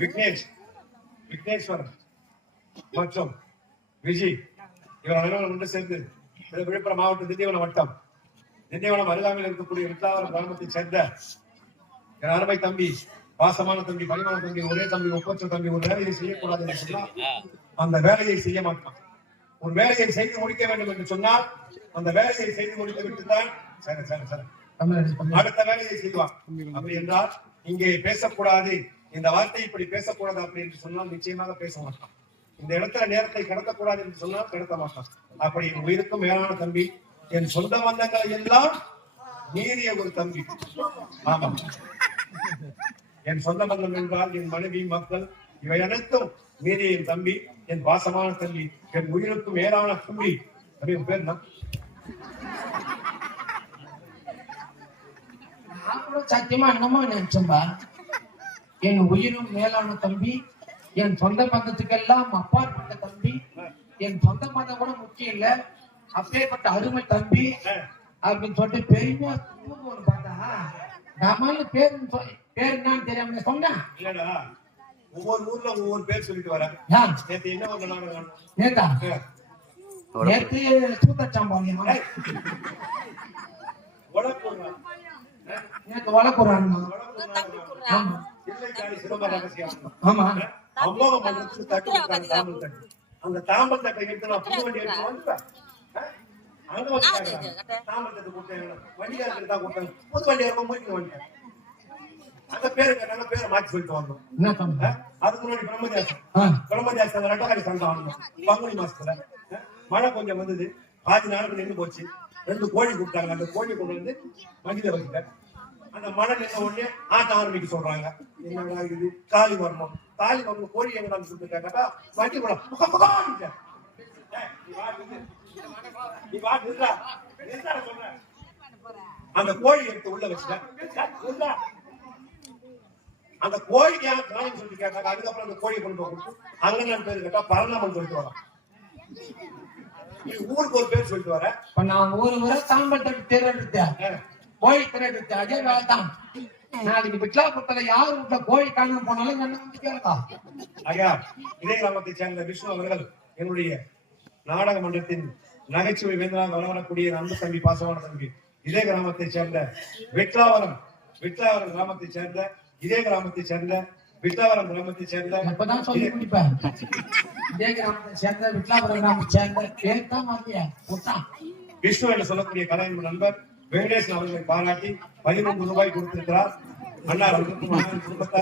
விக்னேஷ், விக்னேஸ்வரன் மற்றும் விஜய் இவர்கள் ஒன்று சேர்ந்து விழுப்புரம் மாவட்டம் திண்டிவனம் வட்டம் திண்டிவனம் அருகாமையில் இருக்கக்கூடிய விட்டாவரம் கிராமத்தை சேர்ந்த என் அருமை தம்பி, பாசமான தம்பி, பணிமான தம்பி, ஒரே தம்பி, ஒப்பற்ற தம்பி, ஒரு வேலையை செய்யக்கூடாது என்று சொன்னால் அந்த வேலையை செய்ய மாட்டான். ஒரு வேலையை செய்து முடிக்க வேண்டும் என்று சொன்னால் அந்த வேலையை செய்து முடித்து விட்டுத்தான் அடுத்த வேலையை செய்வான். அப்படி என்றால் இங்கே பேசக்கூடாது, இந்த வார்த்தை இப்படி பேசக்கூடாது அப்படி என்று சொன்னால் நிச்சயமாக பேச மாட்டான். இந்த இடத்துல நேரத்தை கடத்தக்கூடாது என்று சொன்னால் கடத்த மாட்டான். அப்படி உயிருக்கும் மேலான தம்பி, என் சொந்த பந்தங்களை எல்லாம் மீறிய ஒரு தம்பி. ஆமா, என் சொந்த பந்தம் என்றால் என் மனைவி, மக்கள் இவை அனைத்தும் மீறிய என் தம்பி, என் பாசமான தம்பி, என் உயிருக்கும் மேலான தம்பி. அப்படின்னு பேர் தான். சத்தியமா என்னமா நினைச்சோம்பா, என் உயிரும் மேலான தம்பி, என் சொந்த பந்தத்துக்கெல்லாம் அப்பாற்பட்ட தம்பி, என் சொந்த பந்தம் கூட முக்கியம் இல்ல, அப்பேற்பட்ட அருமை தம்பி அப்படின்னு சொல்லிட்டு பெருமையா ஒண்ணு பார்த்தா நம்மள பேர் என்னன்னு தெரியாம சொன்னேன். இல்லடா, ஒவ்வொரு ஊர்ல ஒவ்வொரு பேர் சொல்லிட்டு வரேன். நேத்து என்ன பண்ணாங்க? நேத்தா நேத்து சூத்தச்சாம்பாளையம் நேத்து வளக்குறாங்க. ஆமா, அந்த தாம்பல் தட்டை எடுத்து நான் புது வண்டி எடுத்து வந்துட்டேன். அங்க வந்து தாம்பல் தட்டு கொடுத்தேன், வண்டிக்காரருக்கு தான் கொடுத்தாங்க. புது வண்டி இருக்கும் போயிட்டு வந்துட்டேன். அந்த பேரு கேட்டாங்க, பேரை மாற்றி சொல்லிட்டு வந்தோம். அதுக்கு முன்னாடி பிரம்மஜாசம் அந்த ரெட்டக்காரி சண்டை ஆடணும். பங்குனி மாசத்துல மழை கொஞ்சம் வந்தது, பாதி நாளுக்கு நின்று போச்சு. 2 கோழி கொடுத்தாங்க. அந்த கோழி கொண்டு வந்து மகிழ வைக்கிட்டேன். அந்த மழை நின்ற உடனே ஆட்டம் ஆரம்பிக்க சொல்றாங்க. என்ன இது? காலி வரணும், காலி வரணும். கோழி எங்க சொல்லிட்டாக்கா வண்டி கூட அந்த கோழி எடுத்து உள்ள வச்சுட்டேன். அந்த கோழிக்கு யாரும் காலம் சொல்லி கேட்டாங்க. அதுக்கப்புறம் அந்த கோழியை கொண்டு போக அங்கன்னு பேரு கேட்டா பரணாமன் சொல்லிட்டு வரோம். ஊருக்கு ஒரு பேர் சொல்லிட்டு வர. நான் ஒரு முறை சாம்பல் தட்டு தேர்ந்தெடுத்தேன், கோழி தேர்ந்தெடுத்தேன். அதே வேலை தான். நாளைக்கு விட்லாபுரத்துல யார் வீட்டுல கோழி காணாம போனாலும் என்ன வந்து கேட்கா. ஐயா, இதே கிராமத்தை சேர்ந்த விஷ்ணு அவர்கள் என்னுடைய நாடக மன்றத்தின் நகைச்சுவை வேந்தனாக வளரக்கூடிய அன்பு தம்பி, பாசமான தம்பி. இதே கிராமத்தை சேர்ந்த விட்லாவரம் கிராமத்தை சேர்ந்த இதே கிராமத்தை சேர்ந்த விட்லாவரம் கிராமத்தை சேர்ந்த இப்பதான் சொல்லி முடிப்பேன். இதே கிராமத்தை சேர்ந்த விட்லாவரம் கிராமத்தை சேர்ந்த பேர் தான் விஷ்ணு என்று சொல்லக்கூடிய கலைஞர் நண்பர் வெங்கடேசன் அவர்களை பாராட்டி 15 ரூபாய் கொடுத்திருக்கிறார். அண்ணா குடும்பத்தார்